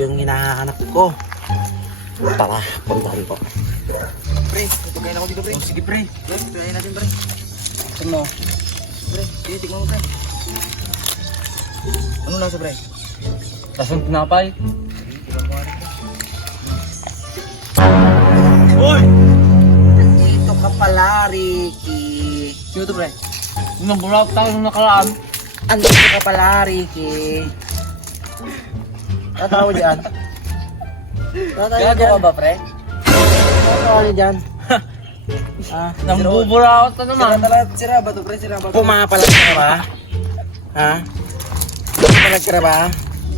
yung hinahanap ko. Tara, puntahan ko. Pre, tutugay na ako dito, pre. Oh, sige, pre. Pre, tutugayin natin, pre. Ano? Pre, sige, tignan mo, pre. Ano nasa, pre? Lasong tinapay. Hoy! Nandito ka pala, Ricky. Sino to, pre? Nung bulak tayo nung nakaraan. Andito ka pala, Ricky. Tatawa dyan. Tatawa Gago ka ba, pre? Tatawa dyan. Nambuburaot na naman. Sira ba to, pre? Sira ba to? Pumapalag ka ba? Ha? Pumapalag ka ba?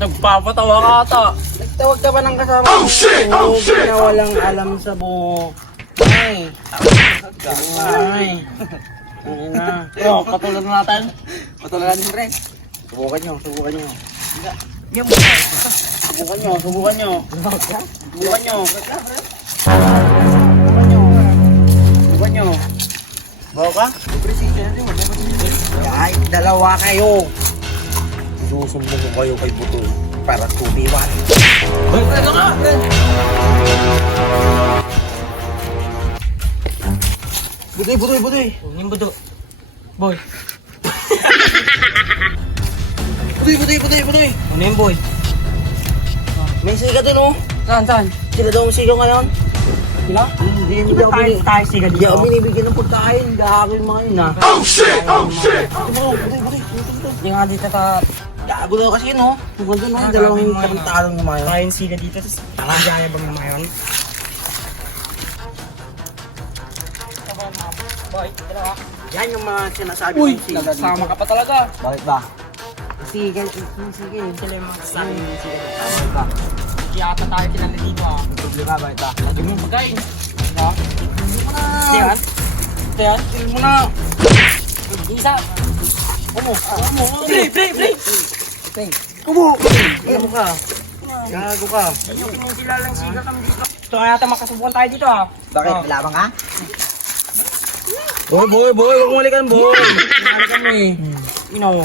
Nagpapatawa ka ata. Nagtawag ka ba ng kasama mo? Oh shit! Oh shit! Na walang alam sa buhok. Ay! Ay! Ay na. Oh, katulad natin. Patularan din, pre. Subukan nyo, subukan nyo. Yung Subukan nyo, subukan nyo. Subukan nyo. Subukan nyo. Bawa ka? Ay, dalawa kayo. Susumbong ko kayo kay Butoy para 2v1. ano ka? Butoy, Butoy, Butoy. Yung budo. Boy. Butoy, Butoy, Butoy, Butoy. Ano yung boy? May siga dun, oh. Saan, saan? Sila daw ang sigaw ngayon. Sila? Hindi ako tayo siga Hindi ako binibigyan ng pagkain. Gago yung mga yun, ha. Oh, shit! Oh, shit! Butoy, Butoy. Yung nga dito ta... Gago daw kasi, no? Tungkol dun, no? Dalawang yung karantalong yung mga yun. Tayo siga dito. Tara. Jaya bang naman yun? Boy, dalawa. Yan yung mga sinasabi Uy, kong siga dito. nagsama ka pa talaga. Bakit ba? Siga, sige. Sila yung mga sasabi ng siga dito. Bakit ba? Yata tayo kilala dito ah. Problema, bakit ba? Lagi mo pagkain. Ha? Ito Yan? Ito yan? Tingin mo na. Isa. Kumo. Pre, pre, pre! Kumo. Alam mo ka. Gago ka. Yung kinikilalang siga kami dito. Ito kaya yata makasubukan tayo dito ah. Bakit? Oh. Labang ka? Boy, boy, boy. Huwag malikan, boy. Nalikan mo eh. You know,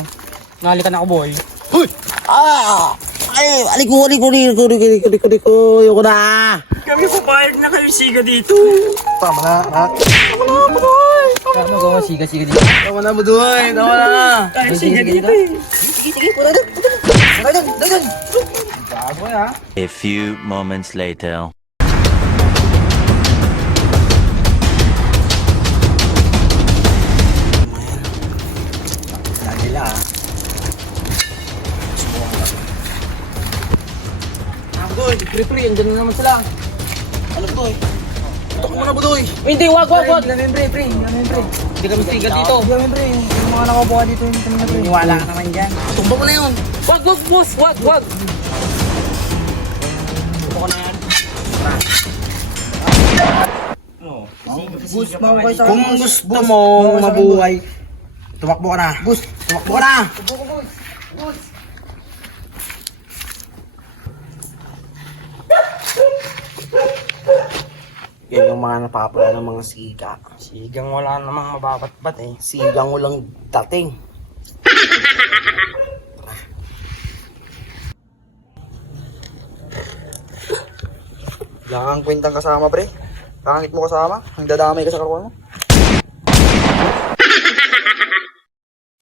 nalikan ako boy. Hoy! Ah! Ay, aliko. Ayoko na. Kami papayag na kayo siga dito. Tama na, ha? Tama na, Budoy. Kaya magawa siga-siga dito. Tama na, Budoy. Tama na. Tayo siga dito eh. Sige, punta doon. Doon. Bago ah. A few moments later. Dahil nila, ha? Boy, pre-pre, andyan na naman sila. Ano, Budoy? Tutok mo na, Budoy. Hindi, wag. Ilamin, pre. Hindi kami siga dito. Ilamin, pre. Yung mga nakabuha dito yung kanina, pre. Niwala ka naman dyan. Tumba mo na yun. Wag, boss, wag. Ito ko na yan. Bus, mawagay sa kung gusto mo mabuhay, tumakbo ka na. Bus, tumakbo ka na. Yan yung mga napapala ng mga siga. Sigang wala namang mababat-bat eh. Sigang walang dating. Wala kang kwentang kasama, pre. Pangit mo kasama. Ang dadamay ka sa karuan mo.